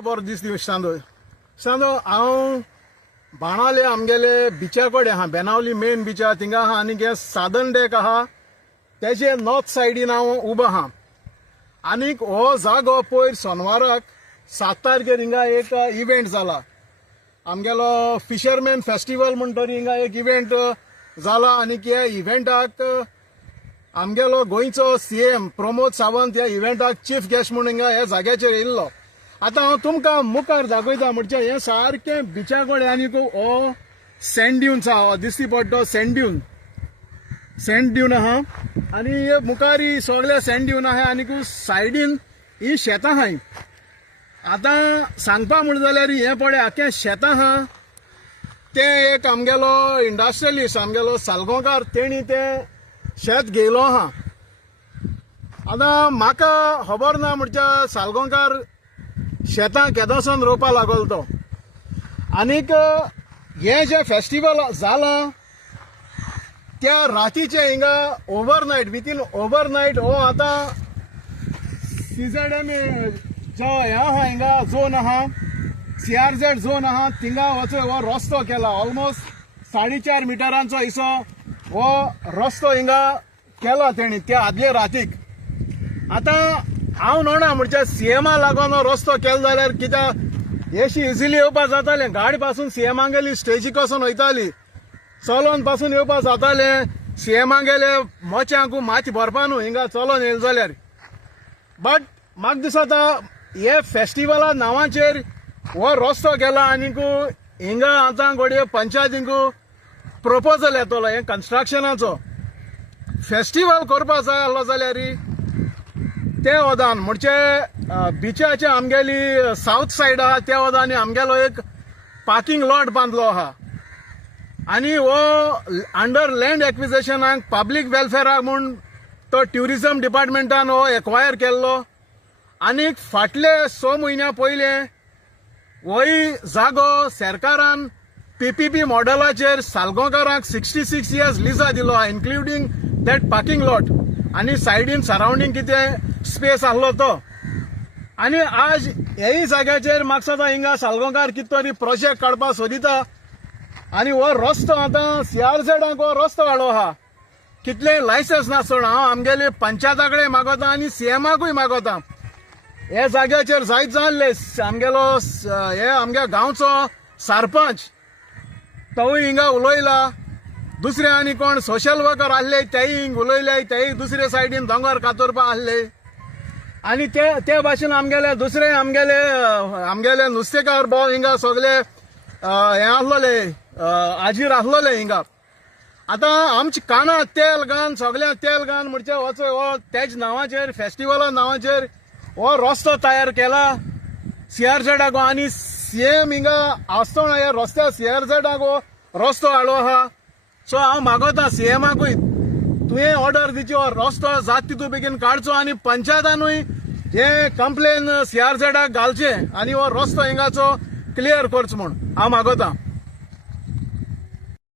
बरो दीस सांदो हांव बाणाले आमगेले बिचा कडेन आहा बेनावली मेन बिचा थिंगा आहा आनी हे सादन डेक आहा तेजे नॉर्थ सायडीन हांव उबो आहा आनीक हो जागो पयर सोनवाराक 7 तारखेर हिंगा एक इव्हेंट जाला आमगेलो फिशरमॅन फेस्टिवल म्हणटरी हिंगा एक इव्हेंट जाला आनी ह्या इव्हेंटाक आमगेलो गोंयचो सीएम प्रमोद सावंत ह्या इव्हेंटाक चीफ गेस्ट म्हणून हिंगा ह्या जाग्याचेर येयल्लो. आतां हांव तुमकां मुखार दाखयता म्हणजे हें सारकें बिचा कडेन आनीक हो सँड ड्यून्स आहा हो दिसती पडटो सँड ड्यून आहा आनी हे मुखार ही सगळे सँड ड्यून आहा आनीक सायडीन ही शेतां आहाय. आतां सांगपा म्हणून जाल्यार हें पळय आख्खें शेतां आहा ते एक आमगेलो इंडस्ट्रियलिस्ट आमगेलो सालगांवकार तेणी तें शेत घेयलो आहा. आतां म्हाका खबर ना म्हणजे सालगांवकार शेतां केदोसन रोवपा लागलो तो आनीक हे जे फेस्टिवल जाला त्या रातीचे हिंगा ओवरनायट विथीन ओवरनायट हो आतां सीझेडएम जो हे आहा हिंगा झोन आहा CRZ झोन आहा थिंगा वचून हो रस्तो केला ऑलमोस्ट 4.5 मिटरांचो हिसो हो रस्तो हिंगा केला तेणी त्या आदले रातीक. आतां हांव नोना म्हणजे सीएमा लागून हो रस्तो केलो जाल्यार कित्याक अशी इजिली येवपा जातालें गाडी पासून सीएमांगेली स्टेजीक वचून वयताली चलोन पासून येवपा जातालें सीएमांगेले मोच्यांकू माती भरपा न्हू हिंगा चलोन येयलो जाल्यार. बट म्हाका दिसता हे फेस्टिवला नांवाचेर हो रस्तो केला आनीक हिंगा आतां घडये पंचायतींक प्रपोजल येतलो हे कन्स्ट्रक्शनाचो फेस्टिवल करपा जाय आसलो जाल्यार ते वदान म्हणजे बिचाचे आमगेली साऊथ सायड आहा त्या वदांनी आमगेलो एक पार्किंग लॉट बांदलो आहा आनी हो अंडर लँड एक्विजिशनाक पब्लीक वेलफेअराक म्हूण तो ट्युरिझम डिपार्टमेंटान हो एक्वायर केल्लो आनीक फाटले 6 म्हयन्या पयले होय जागो सरकारान PPP मॉडेलाचेर सालगांवकारांक 66 इयर्स लिजा दिलो आहा इन्क्लुडींग दॅट पार्किंग लॉट आनी सायडीन सरावंडींग कितें स्पेस आसलो तो. आनी आज हेय जाग्याचेर म्हाका सदां हिंगा सालगांवकार कितें तरी प्रोजेक्ट काडपाक सोदिता आनी हो रस्तो आतां CRZाक हो रस्तो काडलो आहा कितले लायसन्स नासतना हांव आमगेले पंचायता कडेन मागोता आनी सीएमाकूय मागोता हे जाग्याचेर जायत जाल्ले आमगेलो हे आमगे गांवचो सरपंच तोय हिंगा उलयला दुसरे आनी कोण सोशल वर्कर आसले तेय हिंग उलयले तेय दुसरे सायडीन दोंगर कातोरपा आसले आनी ते भाशेन आमगेले दुसरे आमगेले नुस्तेकार भाव हिंगा सगळे हे आसलोले आजीर आसलोले हिंगा. आतां आमचे कानां तेल घान सगळ्या तेल घान म्हणजे वचो हो तेज नांवाचेर फेस्टिवला नांवाचेर हो रस्तो तयार केला CRZाक आनी सीएम हिंगा आसतना हे रस्त्या CRZाक हो रस्तो हाडलो आहा. सो हांव मागोता सीएमाकूय तुवें ऑर्डर दिची हो रस्तो जात तितू बेगीन काडचो आनी पंचायतानूय हे कंप्लेन CRZाक घालचे आनी हो रस्तो हिंगाचो क्लियर करचो म्हूण हांव मागोता.